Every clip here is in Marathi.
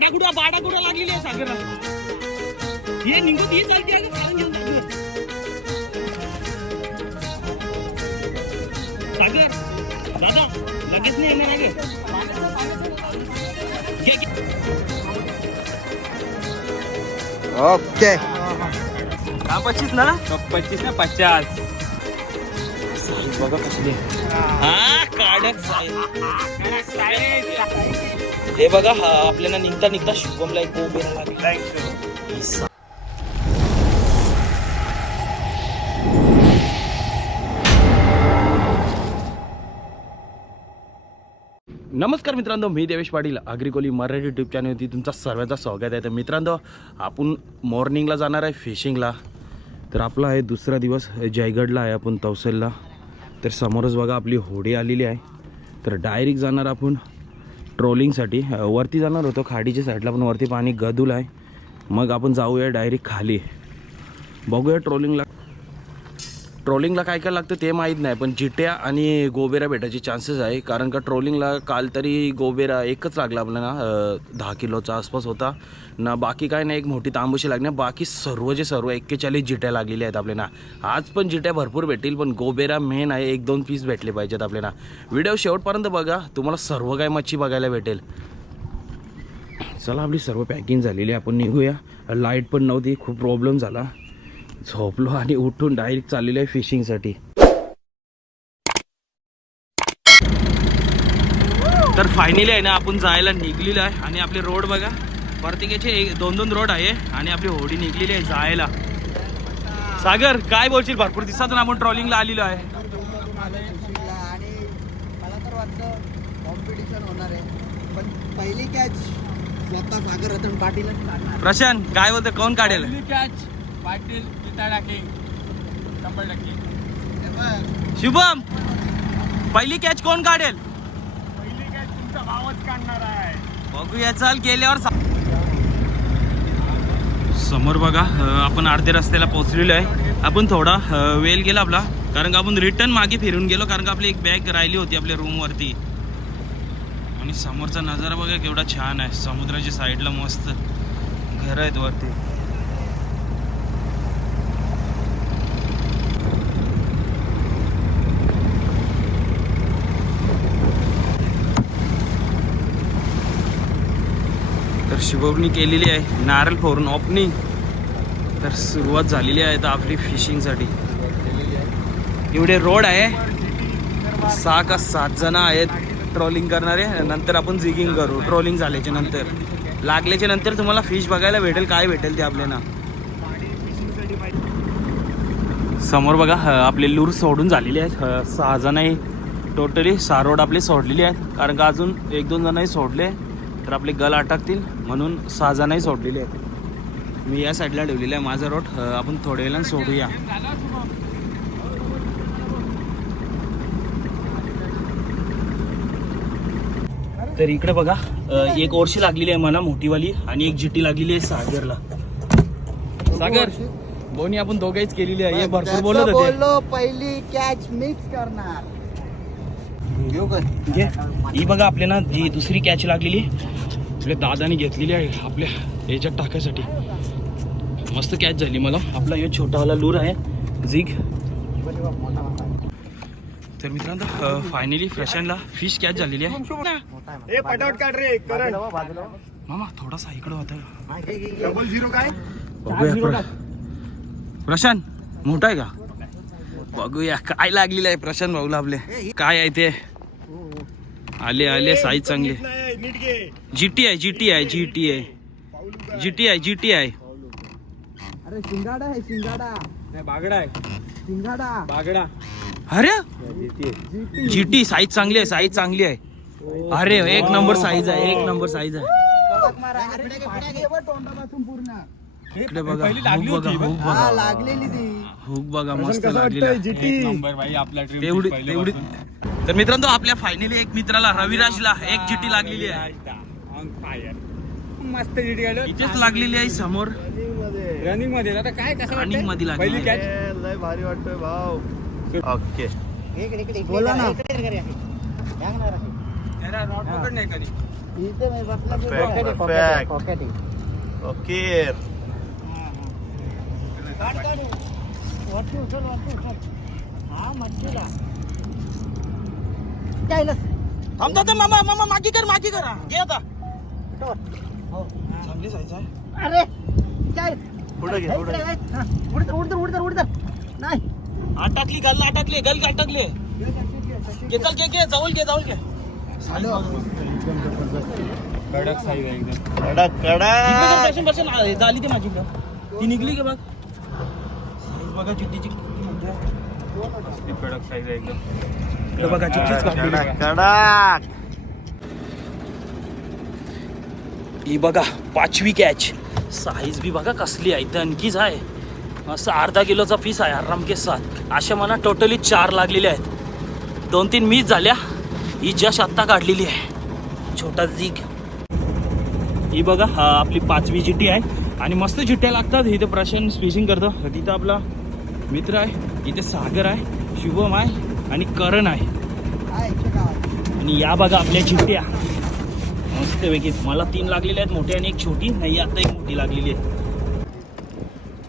बाडाकुडा बाडाकुडा लागलेली आहे सागरला. हे निघून ही चालते. सागर दादा लगेच नाही येणार आहे. ओके. का पच्चीस ना? पच्चीस ना पचास. बघा कसली हा काढक हे बघा हा आपल्याला निघता निघता शुभमला एक गोबेरा लागला. नमस्कार मित्रांनो मी देवेश पाटील अग्रिकोली मराठी यूट्यूब चॅनलवरती तुमचा सर्वांचा स्वागत आहे. तर मित्रांनो आपण मॉर्निंगला जाणार आहे फिशिंगला तर आपला आहे दुसरा दिवस जयगडला आहे आपण तवसलला. तर समोरच बघा आपली होडी आलेली आहे. तर डायरेक्ट जाणार आपण ट्रोलिंगसाठी वरती जाणार होतो खाडीच्या साईडला पण वरती पाणी गदूल आहे. मग आपण जाऊया डायरेक्ट खाली. बघूया ट्रोलिंगला ट्रोलिंगला काय काय लागतं ते माहीत नाही पण जिट्या आणि गोबेरा भेटायचे चान्सेस आहे. कारण का ट्रोलिंगला काल तरी गोबेरा एकच लागला आपल्याला दहा किलोचा आसपास होता. ना बाकी काय नाही एक मोठी तांबूशी लागणार बाकी सर्व जे सर्व एक्केचाळीस जिट्या लागलेल्या आहेत आपल्याला. आज पण जिट्या भरपूर भेटतील पण गोबेरा मेन आहे. एक दोन पीस भेटले पाहिजेत आपल्याला. व्हिडिओ शेवटपर्यंत बघा. तुम्हाला सर्व काय मच्छी बघायला भेटेल. चला आपली सर्व पॅकिंग झालेली आहे. आपण निघूया. लाइट पण नव्हती. खूप प्रॉब्लेम झाला. झोपलो आणि उठून डायरेक्ट चाललेलो आहे फिशिंगसाठी तर फायनली आहे ना आपण जायला निघलेलो आहे आणि आपले रोड बघा. प्रत्येकाचे एक दोन दोन रोड आहे आणि आपली होडी निघलेली आहे जायला. सागर काय बोलशील? भरपूर दिवसातून आपण ट्रॉलिंगला आलेलो आहे. आणि मला तर वाटतं कॉम्पिटिशन होणार आहे. पण पहिली कॅच स्वतः सागर रतन काढणार. प्रशांत काय बोलतं कोण काढेल? कॅच पाटील शंभर टक्के शुभम पहिली कॅच कोण काढेल? पहिली कॅच तुमचा भावच काढणार आहे. बघूया चाल गेल्यावर समोर बघा आपण अर्ध्या रस्त्याला पोहोचलेलो आहे. आपण थोडा वेल गेला आपला कारण का आपण रिटर्न मागे फिरून गेलो कारण का आपली एक बॅग राहिली होती आपल्या रूमवरती आणि समोरचा नजारा बघा केवढा छान आहे. समुद्राच्या साईडला मस्त घर आहेत वरती. तर केलेली आहे. नारळ फोरून ओपनिंग तर सुरुवात झालेली आहे तर आपली फिशिंगसाठी एवढे रोड आहे. सहा का सात जण आहेत ट्रॉलिंग करणारे. नंतर आपण जिगिंग करू. ट्रॉलिंग झाल्याच्यानंतर. लागल्याच्या नंतर तुम्हाला फिश बघायला भेटेल. काय भेटेल ते आपल्याला. समोर बघा आपले लूर सोडून झालेले आहेत. सहा जणही. टोटली सहा रोड आपले सोडलेले आहेत. कारण का अजून एक दोन जणही सोडले. तर आपले गल अटकतील म्हणून सहा जणही सोडलेले आहेत मी या साईडला ठेवलेला आहे माझा रोड. आपण थोड्या वेळानं सोडूया. तर इकडे बघा एक ओरशी लागलेली आहे मला मोठीवाली आणि एक जिटी लागलेली आहे सागरला. सागर बोनी आपण दोघांच केलेली आहे. भरपूर बोलत होते. पहिली कॅच मिक्स करणार. ही बघा आपल्याला जी दुसरी कॅच लागलेली आपल्या दादाने घेतलेली आहे आपल्या याच्यात टाकायसाठी. मस्त कॅच झाली मला. आपला हे छोटावाला लूर आहे. झिग. तर मित्रांनो फायनली फ्रेशांना फिश कॅच झालेली आहे. मामा थोडासा इकडं होता हा, प्रशांत मोठा आहे का? बघूया. काय लागलेलं आहे? प्रशांत भाऊला आपले काय आहे ते? आले आले साईज चांगले. जीटी आहे जीटी आहे जीटी आहे जीटी आहे जीटी आहे अरे शिंगाडा आहे शिंगाडा. नाही बागडा आहे. शिंगाडा. बागडा. अरे? जीटी जीटी साईज चांगली आहे साईज चांगली आहे. अरे एक नंबर साईज आहे एक नंबर साईज आहे. पूर्ण. इकडे बघा पहिली हुक लागली बघा होती हुक हा बघा. लागलेली ती. हुक बघा कसं मस्त कसं लागलेला वाटतंय आहे. जीटी? नंबर भाई आपला ड्रीम तेवढी तेवढी तर मित्रांनो आपल्या फायनली एक मित्राला रविराजला एक जीटी लागलेली आहे. मस्त जीटी इथेच लागलेली आहे समोर. रनिंगमध्ये. आता काय कसं Running वाटतंय? मध्ये लागली. पहिली कॅच लय भारी वाटतोय भाऊ. ओके. बोला ना. कधी? इथे बसला की Perfect, आहे. आहे, आहे. ओके. काढ, काढ. वरती उचल, वरती उचल. हा, मच्छीला. जायलाच. थांबता तर मामा मामा मागी कर मागी कर घे आता. हो. चांगली साईज आहे अरे. पुढे घे पुढे इकडे. नाही आठ टाकली गल आठ टाकली गल आठ टाकली घे चल घे घे जाऊल घे जाऊल घे कडक कडक कडक बसून बसून झाली ती माझी ती निघली की बघ साईज बघा चिट्टीची कडक साईज आहे एकदम. बघा चिट्टीच. कडक. ही बघा पाचवी कॅच साईज बी बघा कसली आहे. दणकीच आहे. असं अर्धा किलोचा पीस आहे आराम के साथ अशा मला टोटली चार लागलेले आहेत. दोन तीन मिस झाल्या. ही जश आत्ता काढलेली आहे. छोटा झीग ही बघा हा आपली पाचवी चिट्टी आहे. आणि मस्त चिट्ट्या लागतात. इथे प्रशांत फिशिंग करतो. तिथं आपला मित्र आहे इथे सागर आहे शुभम आहे आणि करण आहे. आणि या बघा आपल्या चिट्ट्या मस्त पैकी मला तीन लागलेल्या आहेत मोठ्या आणि एक छोटी. नाही आता एक मोठी लागलेली आहे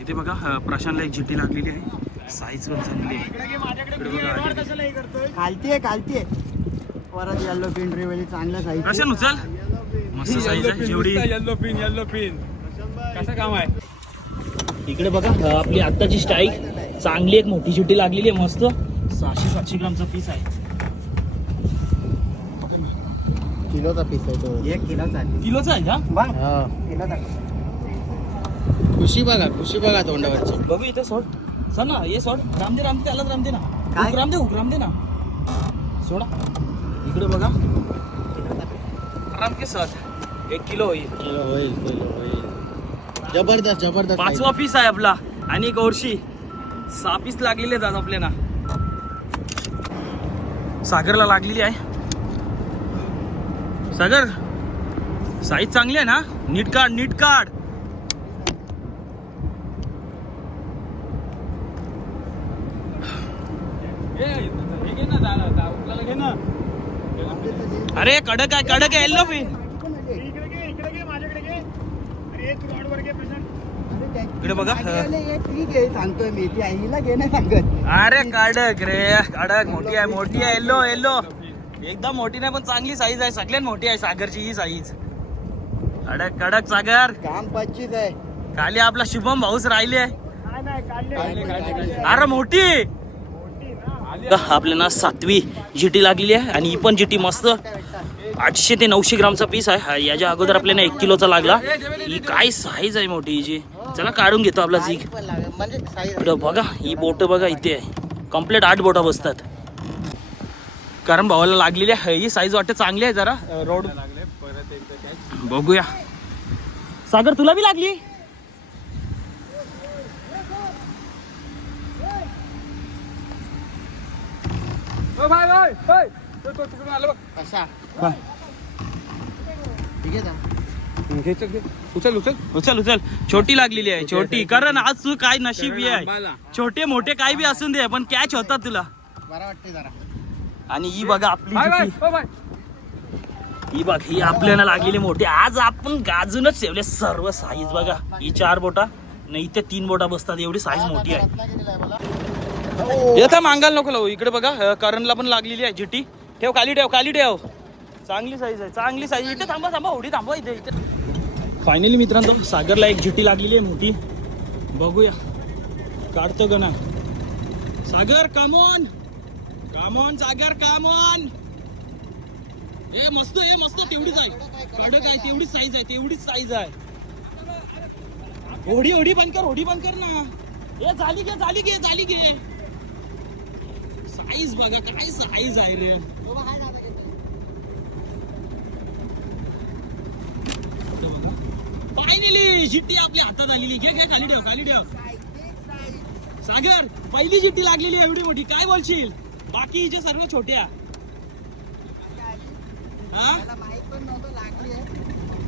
इथे बघा प्रशांतला एक चिट्टी लागलेली आहे. साईज पण चांगली आहे. इकडे बघा आलेली. खालती आहे खालती आहे. परत येल्लो पिन रिवेली चांगल्या साईज प्रशांत उचल. मस्त साईज आहे जेवढी. येल्लो पिन येल्लो पिन कसं काम आहे? इकडे बघा आपली आत्ताची स्टाईक चांगली एक मोठी चिट्टी लागलेली आहे मस्त. सहाशे सातशे ग्रामचा पीस आहे. किलोचा पीस आहे तो. एक किलोचा आहे. किलोचा आहे का? हा. किलोचा खुशी बघा खुशी बघा तोंडावरची. बघू इथे सोड. सर ना ये सोड. रामदे रामदे त्यालाच रामदे ना. काय? हुक रामदे हुक रामदे ना. सोडा. इकडे बघा. राम के साथ. एक किलो होईल. किलो होईल किलो होईल. जबरदस्त जबरदस्त पाचवा पीस आहे आपला. आणि एक वर्षी सहा पीस लागलेले आहेत आज आपल्याला. सागरला लागलेली आहे. सागर साईज चांगली आहे ना? नीट काढ नीट काढ. घे ना दा- आपल्याला अरे कडक आहे कडक आहे येल्लो पी इकडे बघा. सांगतोय मी. ती आईला घे नाही सांगत. अरे कडक रे. कडक मोठी आहे मोठी आहे. Yellow yellow. एकदम मोठी नाही पण चांगली साईज आहे. सगळ्यात मोठी आहे सागरची ही साईज कडक कडक सागर. काम पच्चीस आहे. खाली आपला शुभम भाऊस राहिले. अरे मोठी. आपल्या ना सातवी जिटी लागलेली आहे आणि ही पण जिटी मस्त. आठशे ते नऊशे ग्रामचा पीस आहे. याच्या अगोदर आपल्याला एक किलोचा लागला. ही काय साईज आहे मोठी हिची? चला काढून घेतो आपला झीक. म्हणजे बघा ही बोट बघा इथे आहे. कंप्लीट आठ बोटा बसतात. कारण भावाला लागलेली आहे. ही साईज वाटते चांगली आहे जरा. रोड लागले परत एकदा catch. बघूया. सागर तुला बी लागली. ठीक आहे. घे चल घे. उचल उचल. उचल उचल. छोटी लागलेली आहे छोटी. कारण आज तू काय नशीबी आहे. छोटे मोठे काय बी असून दे पण कॅच होतात तुला. बरं वाटते जरा. आणि ही बघा आपली भाई ही बघ ही आपल्याला लागलेली मोठी. आज आपण गाजूनच ठेवले सर्व साईज बघा. ही चार बोटा. नाही ते तीन बोटा बसतात. एवढी साईज मोठी आहे. रत्नागिरीला आहे बोला. येथा मागायला नको लावू. इकडे बघा अं, करणला पण लागलेली आहे जिटी. ठेव खाली ठेव खाली ठेव. चांगली साईज आहे चांगली साईज इथे थांबा थांबा. होडी थांबा इथे इथे. फायनली मित्रांनो सागरला एक झुटी लागलेली आहे मोठी. बघूया. काढतो का ना सागर कामॉन कामॉन सागर कामॉन ए मस्त ए मस्त तेवढीच आहे. कडक आहे तेवढीच साईज आहे तेवढीच साईज आहे. होडी होडी बंद कर होडी बंद कर ना. ए झाली घे झाली घे झाली घे. साईज बघा काय साईज आहे रे. फायनली जिट्टी आपल्या हातात आलेली. घे घे खाली ठेव खाली ठेव. सागर पहिली जिट्टी लागलेली आहे एवढी मोठी. काय बोलशील? बाकीचे सर्व छोट्या.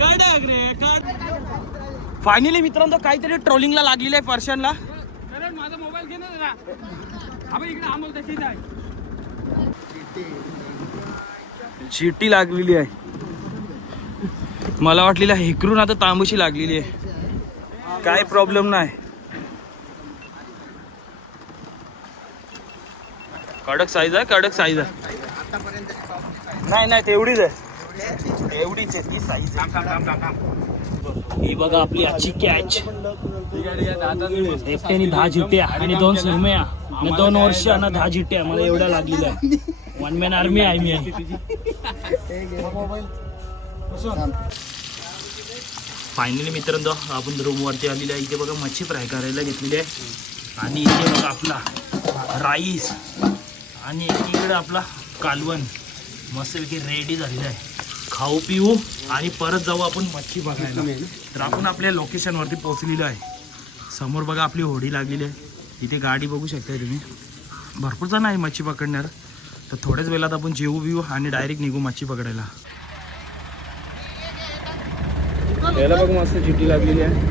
कडक रे कड फायनली मित्रांनो काहीतरी ट्रोलिंगला लागलेलं आहे पर्शनला करण माझा मोबाईल घे ना अबे इकडे आम्हाला तशीच आहे. चिट्टी लागलेली आहे. मला वाटलेलं हेकरून आता तांबूशी लागलेली आहे. काय प्रॉब्लेम नाही. कडक साईज आहे कडक साईज आहे. नाही नाही तेवढीच आहे. एवढीच आहे ती साईज ही बघा आपली आजची कॅच एकट्याने दहा जिट्ट्या आणि दोन सुरम्या. आणि दोन वर्ष आणि दहा जिट्ट्या मला एवढ्या लागलेल्या आहे. वन मॅन आर्मी आहे मी. फायनली मित्रांनो आपण रूमवरती आलेलो आहे. इथे बघा मच्छी फ्राय करायला घेतलेली आहे. आणि इथे बघा आपला राईस आणि इकडे आपला कालवण. मस्तपैकी रेडी झालेला आहे. खाऊ पिऊ आणि परत जाऊ आपण मच्छी बघायला. तर आपण आपल्या लोकेशनवरती पोहोचलेलो आहे. समोर बघा आपली होडी लागलेली आहे. इथे गाडी बघू शकताय तुम्ही. भरपूर जण आहे मच्छी पकडणार. तर थोड्याच वेळात आपण जेवू बिवू आणि डायरेक्ट निघू मच्छी पकडायला. याला बघ मस्त चिठी लागलेली आहे.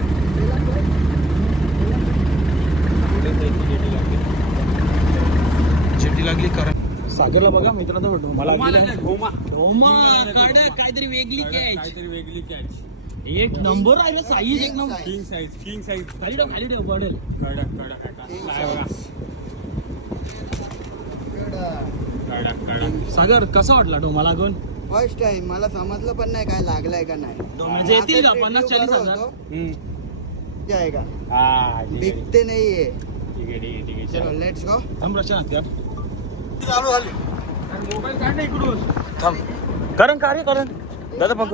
चिठी लागली करा सागरला बघा मित्रांनो मला काहीतरी वेगळी कॅच काहीतरी वेगळी कॅच एक नंबर आहे ना साईज एक number king size king size खाली ठेव खाली ठेव पडेल कडक कडक काय बघा कडक कडक सागर कसा वाटला डोमा लागून? फर्स्ट टाइम मला समजलं पण नाही काय लागलंय का नाही. डोम्याचे येतील का? असं पन्नास review चाळीस करत हजार. होतो, हम्म. ते आहे का? हा ठीक आहे बिकते नाहीये. ठीक आहे ठीक आहे ठीक आहे. चलो चलो लेट्स गो थांब त्या थांब. करण का रे करण? दादा बघ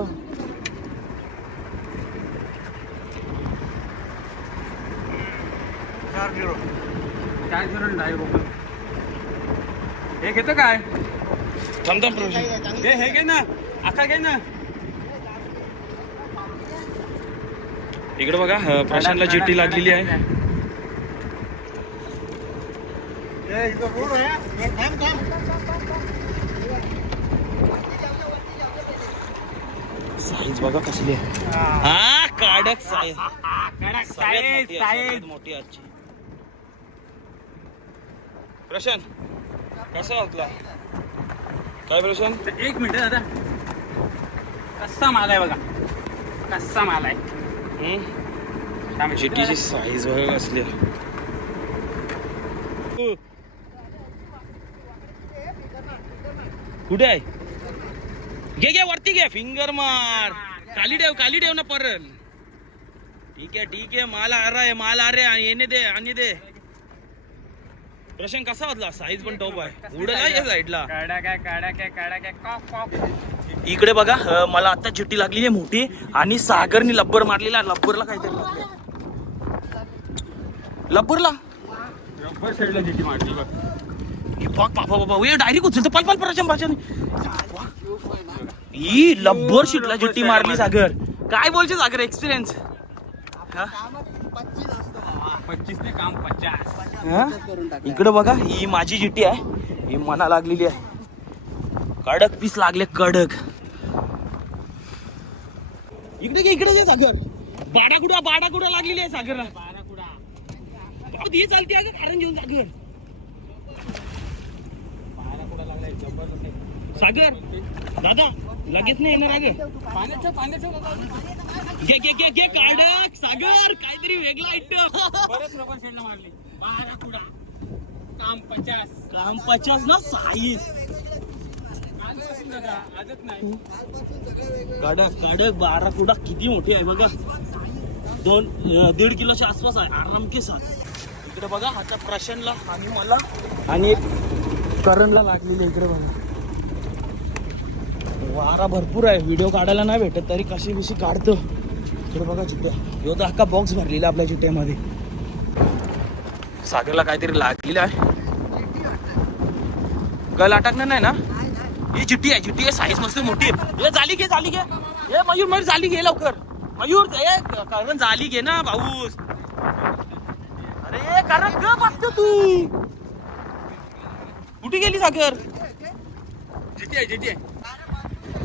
काय करून नाही मोबाईल हे घेतो काय? थांब थांब प्रश्न हे हे घे ना. अख्खा घे ना. इकडे बघा प्रशांतला चिठ्ठी लागलेली आहे. साईज बघा कसली आहे. हा. काडक साईज. कडक सगळ्यात साईज मोठी आहे, साईज. सगळ्यात मोठी आजची. प्रशांत. कसा वाटला काय प्रशांत एक मिनिट दादा. कसा माल आहे बघा? कसा माल आहे? म्हणते? चिठ्ठीची साईज बघा आहे. कुठे आहे? घे घे वरती घे. फिंगर मार. खाली ठेव खाली ठेव ना परत. ठीक आहे ठीक आहे. माल आ रहा है माल आ रे आणि येणे दे आणि दे. प्रश्न कसा वाटला? साईज पण टॉप आहे. उडला या साईडला इकडे बघा अ, मला आता चिठ्ठी लागलेली आहे मोठी आणि सागरनी लब्बर मारलेला. लब्बरला काहीतरी लागलंय. लब्बरला? रब्बर साईडला जिटी मारली बघ. ही बघ बाबा बाबा ये डायरेक्ट उचलतो. पल पल प्रचंड प्रचंड ही लब्बर शिटला चिठ्ठी मारली सागर. काय बोलचे सागर? एक्सपिरियन्स. पच्चीस ने काम पचास. इकडे बघा ही माझी चिठ्ठी आहे. ही मना लागलेली आहे. कडक पीस लागले कडक. इकडे घे इकडे सागर. बाडाकुडा बाडाकुडा लागलेली आहे सागरला. बारा कुडा बाबा ती चालते अगं कारण घेऊन सागर. सागर दादा लगेच नाही येणार अगं. ठेव बाबा. घे घे घे घे काढक सागर काहीतरी वेगळा आयटम परत रबर साईडला मारली. बारा कुडा. काम पचास. काम पचास ना साईज आजच नाही कडक कडक बारा कुडा किती मोठी आहे बघा. दोन दीड किलोच्या आसपास आहे. आराम के साथ. इकडे बघा आता प्रशांतला आणि मला. आणि करणला लागलेली इकडे बघा. वारा भरपूर आहे. व्हिडिओ काढायला नाही भेटत तरी कशी बिशी काढतो. थोडं बघा चिट्ट्या ह्यो तर अख्खा बॉक्स भरलेला आपल्या चिट्ट्यामध्ये सागरला काहीतरी लागलेलं आहे. गल अटकणार नाही ना? ही चिठ्ठी आहे चिट्टी आहे. साईज मस्त मोठी आहे. झाली घे झाली घे. ए मयूर मयूर झाली घे लवकर. मयूर ए कारण झाली घे ना भाऊस. अरे कारण ग बघतो तू. कुठे गेली सागर? जिटी आहे जिटी आहे.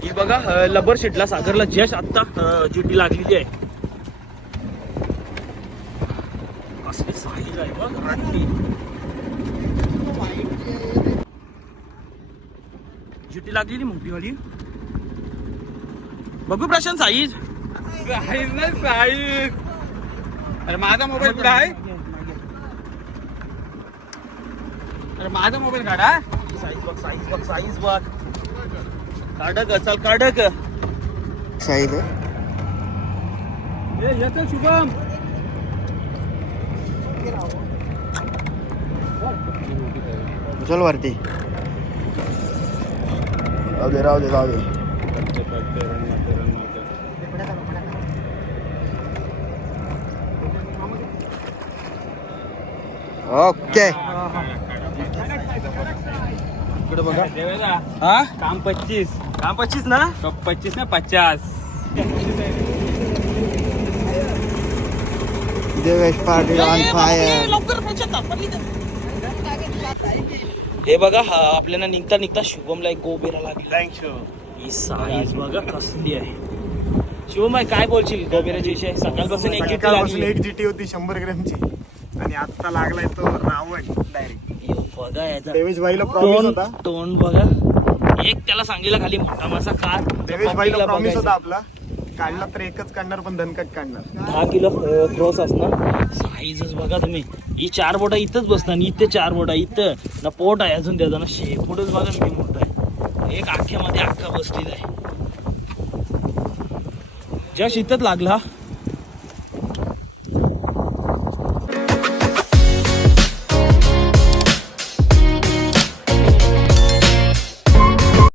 ही बघा लबर शेटला सागरला जश आत्ता चिठ्ठी लागलेली आहे. आहे बघ चिठ्ठी लागलेली मोठी वाली बघू प्रशांत साईज साईज नाही साईज अरे माझा मोबाईल कुठे आहे? अरे माझा मोबाईल काढा. साईज बघ साईज बघ साईज बघ. काढक चल काढक. साईज आहे येतो शुभम. चल वरती. राहू दे राहू दे राहू दे. ओके. इकडे बघा. हा? काम पच्चीस. काम पच्चीस ना? पच्चीस ना पचास. देवेश पाटील ऑन फायर हे बघा हा आपल्याला निघता निघता शुभमला एक गोबेरा लागला. ही साईज बघा कसली आहे. शुभम भाई काय बोलशील? गोबेराच्या विषयी सकाळपासून एक किती सकाळपासून लागली एक जीटी होती शंभर ग्रॅमची. आणि आता लागलाय तो रावण डायरेक्ट यो, बघा याचा. देवेश भाईला टोन होता. टोन बघा. एक त्याला सांगलेला खाली मोठा मासा कार देवेश भाईला बाकीला प्रॉमिस होता. आपला. काढला तर एकच काढणार पण धनकट काढणार. दहा किलो क्रॉस असणार. साईजच बघा तुम्ही. ही चार बोटा इथंच बसतात आणि इथे चार बोटा इथं. ना पोट आहे अजून त्याचा ना शेपूटच बघा किती मोठं आहे. एक आख्यामध्ये आख्खा बसलेला आहे. जस्ट इथंच लागला